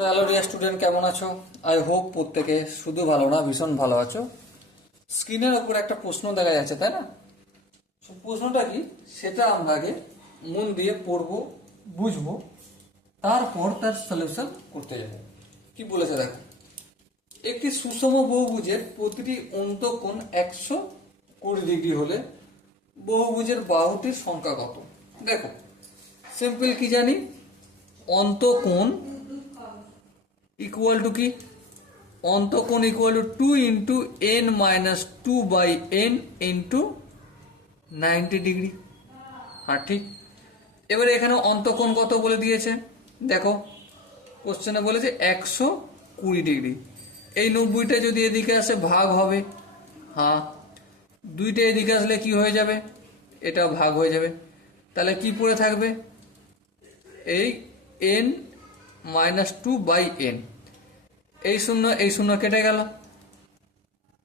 তো hello dear student, কেমন আছো? আই হোপ প্রত্যেকে শুধু ভালো না, ভীষণ ভালো আছো। স্ক্রিনের ওপর একটা প্রশ্ন দেখা যাচ্ছে, তাই না? প্রশ্নটা কি সেটা আমরা আগে মন দিয়ে পড়বো, বুঝবো, তারপর তার সলিউশন করতে যাবো। কি বলেছে দেখো, একটি সুষম বহুভুজের প্রতিটি অন্তঃকোণ 120 ডিগ্রি হলে বহুভুজের বাহুটির সংখ্যা কত? দেখো, সিম্পল কি জানি, অন্তঃকোণ ইকুয়াল টু কি, অন্তঃকোণ equal to 2 × n - 2/n into 90 degree. হ্যাঁ ঠিক। এবারে এখানে অন্তঃকোণ কত বলে দিয়েছে, দেখো কোশ্চেনে বলেছে 120 ডিগ্রি। এই 90টা যদি এদিকে আসে ভাগ হবে, হ্যাঁ, দুইটা এদিকে আসলে কি হয়ে যাবে, এটা ভাগ হয়ে যাবে। তাহলে কি পড়ে থাকবে, এই n-2/n, এই শূন্য এই শূন্য কেটে গেল,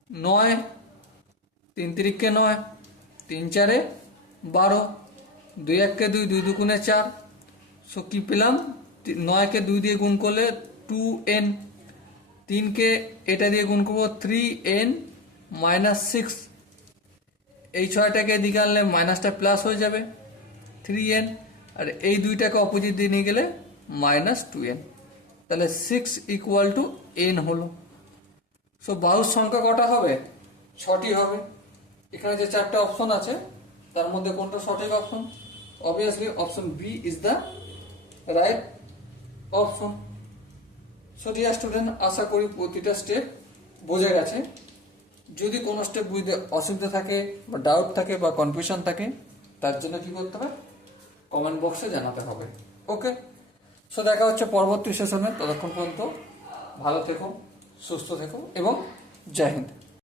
9, 3 × 3 = 9, 3 × 4 = 12, 2 × 1 = 2, 2 × 2 = 4। সো কি পেলাম, 9 কে 2 দিয়ে গুণ করলে 2n, 3 কে এটা দিয়ে গুণ করবো 3n - 6, এই 6টাকে এদিকে আনলে মাইনাসটা প্লাস হয়ে যাবে 3n, আর এই দুইটাকে অপোজিট দিয়ে নিয়ে গেলে -2n। তাহলে 6 = n হলো। সো বাহুর সংখ্যা কটা হবে, 6টি হবে। এখানে যে 4টে অপশন আছে তার মধ্যে কোনটা সঠিক option? Obviously option B is the right option. So dear student, আশা করি প্রতিটা স্টেপ বোঝা গেছে। যদি কোনো স্টেপ বুঝতে অসুবিধা থাকে বা ডাউট থাকে বা কনফিউশন থাকে, তার জন্য কি করতে হবে, কমেন্ট বক্সে জানাতে হবে। ওকে, সো দেখা হচ্ছে পরবর্তী সেশনে। ততক্ষণ পর্যন্ত ভালো থেকো, সুস্থ থেকো এবং জয় হিন্দ।